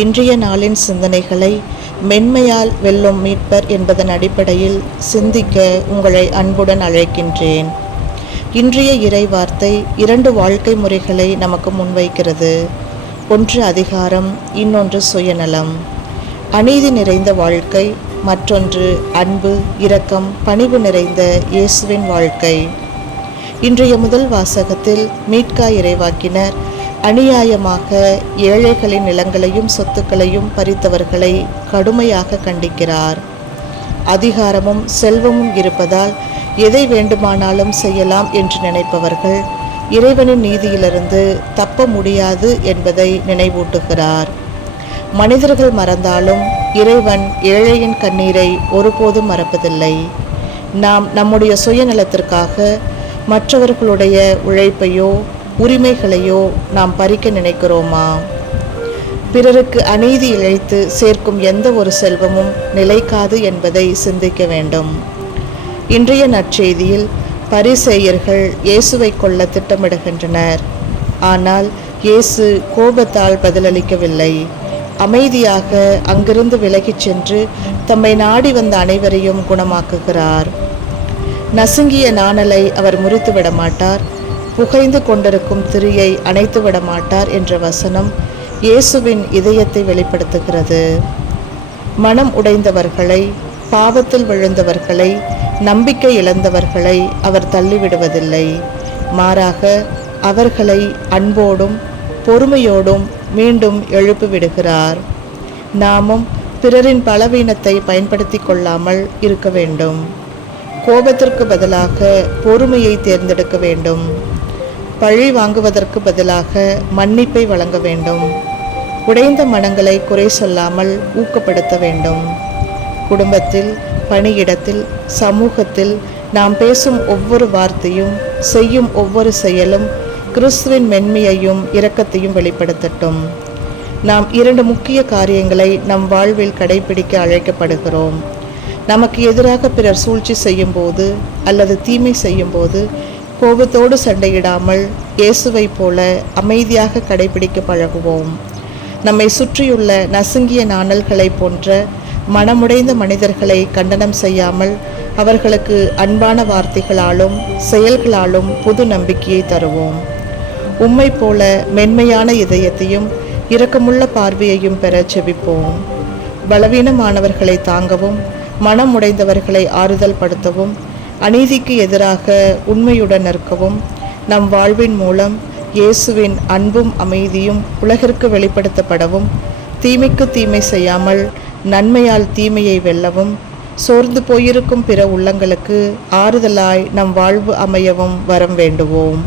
இன்றைய நாளின் சிந்தனைகளை மென்மையால் வெல்லும் மீட்பர் என்பதன் அடிப்படையில் சிந்திக்க உங்களை அன்புடன் அழைக்கின்றேன். இன்றைய இறை வார்த்தை 2 வாழ்க்கை முறைகளை நமக்கு முன்வைக்கிறது. ஒன்று அதிகாரம், இன்னொன்று சுயநலம். அநீதி நிறைந்த வாழ்க்கை, மற்றொன்று அன்பு, இரக்கம், பணிவு நிறைந்த இயேசுவின் வாழ்க்கை. இன்றைய முதல் வாசகத்தில் மீட்கா இறைவாக்கினர் அநியாயமாக ஏழைகளின் நிலங்களையும் சொத்துக்களையும் பறித்தவர்களை கடுமையாக கண்டிக்கிறார். அதிகாரமும் செல்வமும் இருப்பதால் எதை வேண்டுமானாலும் செய்யலாம் என்று நினைப்பவர்கள் இறைவனின் நீதியிலிருந்து தப்ப முடியாது என்பதை நினைவூட்டுகிறார். மனிதர்கள் மறந்தாலும் இறைவன் ஏழையின் கண்ணீரை ஒருபோதும் மறப்பதில்லை. நாம் நம்முடைய சுயநலத்திற்காக மற்றவர்களுடைய உழைப்பையோ உரிமைகளையோ நாம் பறிக்க நினைக்கிறோமா? பிறருக்கு அநீதி இழைத்து சேர்க்கும் எந்த ஒரு செல்வமும் நிலைக்காது என்பதை சிந்திக்க வேண்டும். இன்றைய நற்செய்தியில் பரிசேயர்கள் இயேசுவை கொல்ல திட்டமிடுகின்றனர். ஆனால் இயேசு கோபத்தால் பதிலளிக்கவில்லை. அமைதியாக அங்கிருந்து விலகிச் சென்று தம்மை நாடி வந்த அனைவரையும் குணமாக்குகிறார். நசுங்கிய நாணலை அவர் முறித்து விட மாட்டார், புகைந்து கொண்டிருக்கும் திரியை அணைத்து விட மாட்டார் என்ற வசனம் இயேசுவின் இதயத்தை வெளிப்படுத்துகிறது. மனம் உடைந்தவர்களை, பாவத்தில் விழுந்தவர்களை, நம்பிக்கை இழந்தவர்களை அவர் தள்ளிவிடுவதில்லை. மாறாக அவர்களை அன்போடும் பொறுமையோடும் மீண்டும் எழுப்பி விடுகிறார். நாமும் பிறரின் பலவீனத்தை பயன்படுத்தி கொள்ளாமல் இருக்க வேண்டும். கோபத்திற்கு பதிலாக பொறுமையை தேர்ந்தெடுக்க வேண்டும். பழி வாங்குவதற்கு பதிலாக மன்னிப்பை வழங்க வேண்டும். உடைந்த மனங்களை குறை சொல்லாமல் ஊக்கப்படுத்த வேண்டும். குடும்பத்தில், பணியிடத்தில், சமூகத்தில் நாம் பேசும் ஒவ்வொரு வார்த்தையும், செய்யும் ஒவ்வொரு செயலும் கிறிஸ்துவின் மென்மையையும் இரக்கத்தையும் வெளிப்படுத்தட்டும். நாம் 2 முக்கிய காரியங்களை நம் வாழ்வில் கடைபிடிக்க அழைக்கப்படுகிறோம். நமக்கு எதிராக பிறர் சூழ்ச்சி செய்யும் போது அல்லது தீமை செய்யும் போது கோபத்தோடு சண்டையிடாமல் இயேசுவை போல அமைதியாக கடைபிடிக்க பழகுவோம். நம்மை சுற்றியுள்ள நசுங்கிய நாணல்களை போன்ற மனமுடைந்த மனிதர்களை கண்டனம் செய்யாமல் அவர்களுக்கு அன்பான வார்த்தைகளாலும் செயல்களாலும் புது நம்பிக்கையை தருவோம். உம்மை போல மென்மையான இதயத்தையும் இரக்கமுள்ள பார்வையையும் பெற செபிப்போம். பலவீனமானவர்களை தாங்கவும், மனம் உடைந்தவர்களை ஆறுதல் படுத்தவும், அநீதிக்கு எதிராக உண்மையுடன் நிற்கவும் நம் வாழ்வின் மூலம் இயேசுவின் அன்பும் அமைதியும் உலகிற்கு வெளிப்படுத்தப்படவும், தீமைக்கு தீமை செய்யாமல் நன்மையால் தீமையை வெல்லவும், சோர்ந்து போயிருக்கும் பிற உள்ளங்களுக்கு ஆறுதலாய் நம் வாழ்வு அமையவும் வரம் வேண்டுவோம்.